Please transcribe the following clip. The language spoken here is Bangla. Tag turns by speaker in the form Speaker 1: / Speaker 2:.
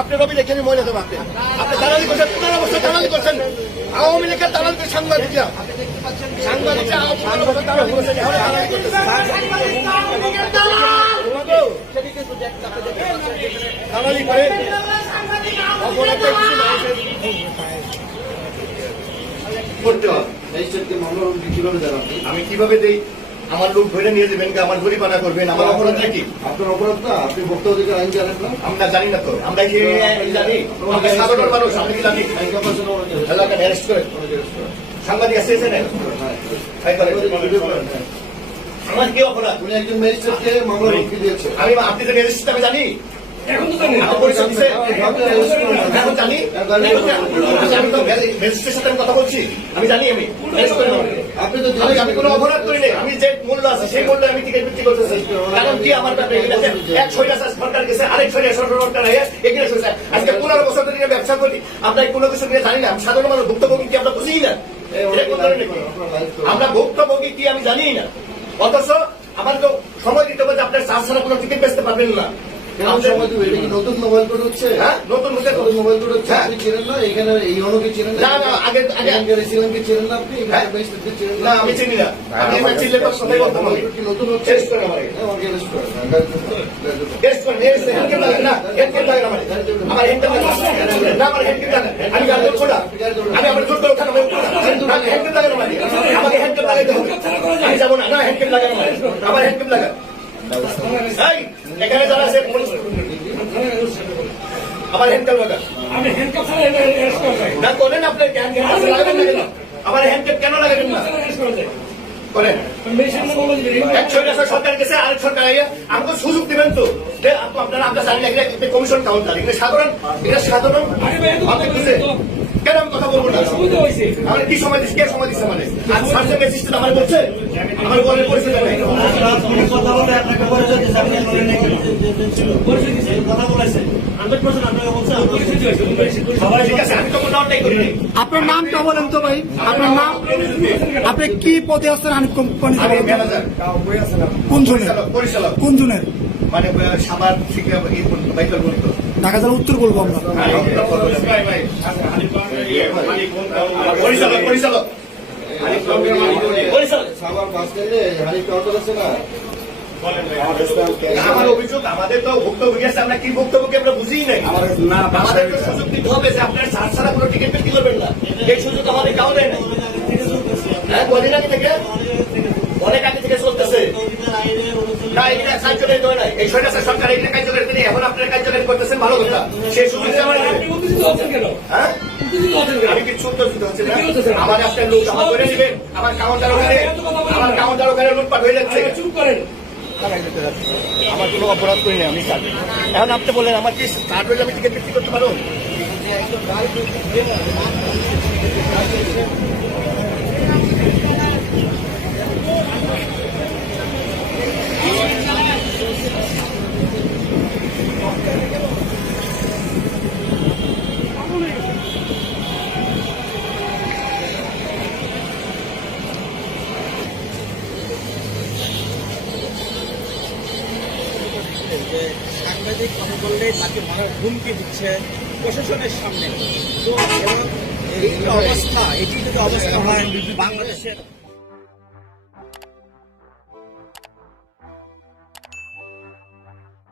Speaker 1: আপনি রবি এখানে মহিলা দেবো আপনি। দালালি করছেন, পনেরো বছর দালালি করছেন। আওয়ামী লীগের দালাল করে সাংবাদিকরা করে? করতে আমি কীভাবে দেই? আমার লোক ধরে নিয়ে যাবেন কি? আমার গরিবানা করবেন? আমার অপরাধটা কি
Speaker 2: আপনার অপরাধ না? আপনি ভোক্তা অধিকার আইন জানেন না?
Speaker 1: আমরা জানি না তো। আমরা কি জানি? আমরা সাধারণ মানুষ আমরা কি জানি? অ্যারেস্ট করে। সাংবাদিক আছে এসে নেন আমার কি অপরাধ?
Speaker 2: উনি একজন ম্যাজিস্ট্রেটকে মামলা রুখে দিয়েছে।
Speaker 1: আমি আপনি যে রেজিস্ট্রি আমি জানি।
Speaker 3: এখন তো জানি
Speaker 1: এখন জানি। আমি তো রেজিস্ট্রির সাথে আমি কথা বলছি। আমি জানি আমি।
Speaker 2: আপনি তো
Speaker 1: আমি আমি কোনো অপরাধ করি নাই। আমি যে মূল্য আছে, সেই মূল্যে আমি টিকিট বিক্রি কারণ কি আমার এগুলো এক ছয়টা সরকার গেছে, আরেক ছয়টা সরকার হয়ে এগিয়ে শুনছে আজকে পনেরো বছর ধরে ব্যবসা করি কোনো কিছু নিয়ে জানি না। সাধারণ মানুষ ভুক্তভোগী কি আমরা বুঝি না? আমরা ভুক্তভোগী কি আমি জানি না। অথচ আমার তো সময় দিতে হবে আপনার চার ছাড়া কোনো টিকিট বেচতে পারবেন না।
Speaker 2: কেন সময় দেবে এটা কি নতুন মোবাইল কোড হচ্ছে?
Speaker 1: হ্যাঁ। নতুন হতে
Speaker 2: নতুন মোবাইল কোড হচ্ছে
Speaker 1: হ্যাঁ।
Speaker 2: আপনি চেনেন না? এখানে এই অনুকে চেনেন
Speaker 1: না, না, আগে- আগে-
Speaker 2: চেনেন না আপনি?
Speaker 1: হ্যাঁ।
Speaker 2: এখানকার চেনেন
Speaker 1: না আমি চিনি না। আমি এবার চিনলে তো সবাই
Speaker 2: নতুন হচ্ছে?
Speaker 1: টেস্ট করে আমার
Speaker 2: হ্যাঁ, আমাকে। হ্যাঁ।
Speaker 1: টেস্ট করে। লাগে না হেডকেট লাগে না আমার আমার হেডকেট লাগে না। না আমার হেডকেট লাগে আমি গাড়ি ধরবো আমি আমার জোর করে ওঠানো আমি না। না, হেডকেট লাগে আমার। আমাকে। হেডকেট লাগাইতে হবে। আমি যাব না। না হেডকেট লাগে আমার। আমার হেডকেট লাগা এই, এখানে যারা আমার হ্যান্ডকাপ লাগা
Speaker 3: আমি হ্যান্ডকাপ ছাড়া অ্যারেস্ট করা যায়।
Speaker 1: না করেন আপনি হ্যান্ডকাপ লাগাবেন না কেন আমার হেডকেট কেন লাগাবেন না?
Speaker 3: অ্যারেস্ট করা যায়।
Speaker 1: করেন।
Speaker 3: মেশিন বলে দিবি
Speaker 1: এক ছয় মাসের সরকার গেছে আরেক সরকার আইয়া আমাকে সুযোগ দিবেন তো। আপনারা আমরা জানি না এগুলা একটা কমিশন কাউন্টার এগুলো সাধারণ এটা সাধারণ কেন আমি কথা বলব না? আমার কি সময় দিচ্ছে? কে সময় দিচ্ছে মানে? আর আমার বলছে। আমার বলের পরিচয় নাই।
Speaker 4: কথা বলে আপনাকে পরিচয় আপনি বলেন নাকি? কথা বলেছে।
Speaker 5: আপনার নামটা বলেন তো ভাই? আপনার নাম? আপনি কি পদে আছেন হানিফ কোম্পানি কোন জনের কোন জনের
Speaker 1: মানে সাবার শিক্ষা বাইকাল বলতো
Speaker 5: ঢাকা জেলা উত্তর বলব আমরা।
Speaker 1: পরিচালক পরিচালক। পরিচালক।
Speaker 2: সাভার বাস স্ট্যান্ডে হানিফ কাউন্টার আছে না
Speaker 1: আমার অভিযোগ আমাদের তো ভুক্তভোগী আছে আমরা কি ভুক্তভোগী আমরা বুঝি নাই। আমাদের তো সুযোগ দিতে হবে যে আপনার সাত ছাড়া কোনো টিকিট বিক্রি করবেন না। এই সুযোগ আমাদের কাউ দেয় না হ্যাঁ কদিন আগে থেকে? অনেক আগে থেকে চলতেছে। না এগুলা কার্যকারী করে নাই। এই সরকার এখন আপনার কার্যকারী করতেছেন ভালো কথা সেই সুযোগ আমার হ্যাঁ? আমি কিছু? আমার আপনার লোক আমার করে দিবেন আমার কাউন্টার ওখানে আমার কাউন্টার ওখানে লুটপাট হয়ে যাচ্ছে।
Speaker 3: চুপ করেন।
Speaker 1: আমার কোনো অপরাধ করি না আমি এখন আপনি বললেন আমার কি কার্ড হলে আমি টিকিট বিক্রি করতে পারব?
Speaker 6: যে সাংবাদিক কথা বললেই তাকে মারার হুমকি দিচ্ছে প্রশাসনের সামনে। তো, এবং এই অবস্থা, এটি যদি অবস্থা হয়, বাংলাদেশের